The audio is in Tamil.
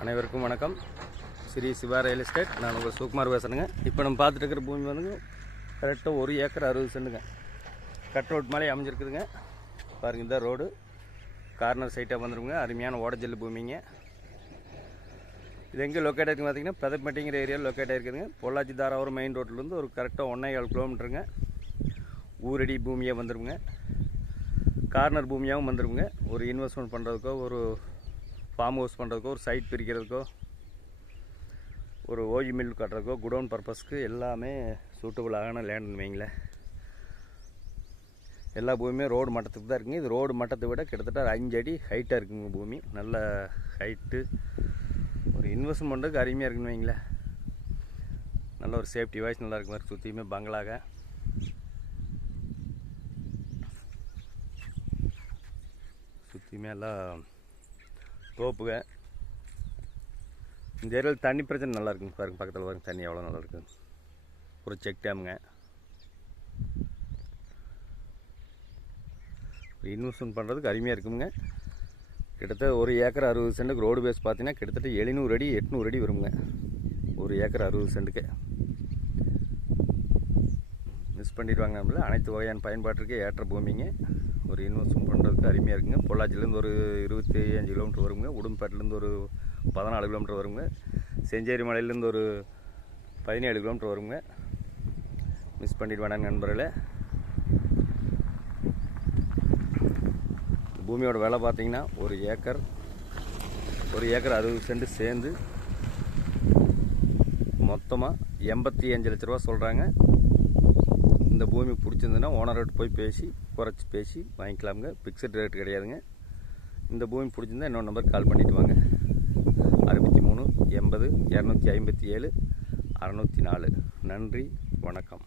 அனைவருக்கும் வணக்கம். Sri Siva real estate. நான் உங்கள் சுகுமார் பேசுகிறேங்க. இப்போ நம்ம பார்த்துட்டு இருக்கிற பூமி வந்துங்க கரெக்டாக 1 ஏக்கர் 60 சென்ட்டுங்க. கட் ரோட் மேலே அமைஞ்சிருக்குதுங்க. பாருங்கள், இந்த ரோடு கார்னர் சைட்டாக வந்துருங்க. அருமையான ஓடஜல்லு பூமிங்க. இது எங்கே லொக்கேட் ஆகிருக்கு பார்த்தீங்கன்னா பெதப்பட்டிங்கிற ஏரியாவில் லொக்கேட் ஆகிருக்குதுங்க. பொள்ளாச்சி தாராபுரம் மெயின் ரோட்லேருந்து ஒரு கரெக்டாக 1.25 கிலோமீட்டருங்க. ஊரடி பூமியாக வந்துருங்க. கார்னர் பூமியாகவும் வந்துருங்க. ஒரு இன்வெஸ்ட்மெண்ட் பண்ணுறதுக்கோ, ஒரு ஃபார்ம் ஹவுஸ் பண்ணுறதுக்கோ, ஒரு சைட் பிரிக்கிறதுக்கோ, ஒரு ஓஜி மில் கட்டுறதுக்கோ, குடோன் பர்பஸ்க்கு எல்லாமே சூட்டபுளான லேண்டுன்னு வைங்களேன். எல்லா பூமியுமே ரோடு மட்டத்துக்கு தான் இருக்குங்க. இது ரோடு மட்டத்தை விட கிட்டத்தட்ட 5 அடி ஹைட்டாக இருக்குங்க பூமி. நல்ல ஹைட்டு. ஒரு இன்வெஸ்ட்மெண்ட் பண்ணுறதுக்கு அருமையாக இருக்குன்னு வைங்களேன். நல்ல ஒரு சேஃப்டி வாய்ஸ் நல்லா இருக்கு மாதிரி. சுற்றியுமே பங்களாக சுற்றியுமே எல்லாம் தோப்புங்க. இந்த ஏரியாவில் தண்ணி பிரச்சனை நல்லா இருக்குங்க. பாருங்க, பக்கத்தில் பாருங்க, தண்ணி எவ்வளோ நல்லா இருக்குது. ஒரு செக் டேமுங்க. இன்வெஸ்ட்மெண்ட் பண்ணுறதுக்கு அருமையாக இருக்குங்க. கிட்டத்தட்ட 1 ஏக்கர் 60 சென்ட்டுக்கு ரோடு பேஸ் பார்த்தீங்கன்னா கிட்டத்தட்ட 700 அடி 800 அடி வருங்க. 1 ஏக்கர் 60 சென்ட்டுக்கு மிஸ் பண்ணிடுவாங்க. நம்மள அனைத்து வகையான பயன்பாட்டிற்கு ஏற்ற பூமிங்க. ஒரு இன்வெஸ்ட்மெண்ட் பண்ணுறதுக்கு அருமையாக இருக்குங்க. பொள்ளாச்சிலேருந்து ஒரு 25 கிலோமீட்டர் வருங்க. உடும்பேட்டிலேருந்து ஒரு 14 கிலோமீட்டர் வருங்க. செஞ்சேரி மலையிலேருந்து ஒரு 17 கிலோமீட்டர் வருங்க. மிஸ் பண்ணிடுவாங்க நண்பர்களே. பூமியோட விலை பார்த்தீங்கன்னா 1 ஏக்கர் 60 சென்ட் சேர்ந்து மொத்தமாக 85 லட்ச ரூபா சொல்கிறாங்க. இந்த பூமி பிடிச்சிருந்துன்னா ஓனர்கிட்ட போய் குறைச்சி பேசி வாங்கிக்கலாமுங்க. ஃபிக்ஸட் ரேட் கிடையாதுங்க. இந்த பூமி பிடிச்சிருந்தா இன்னொரு நம்பருக்கு கால் பண்ணிவிட்டு வாங்க. 63 80 257 604. நன்றி, வணக்கம்.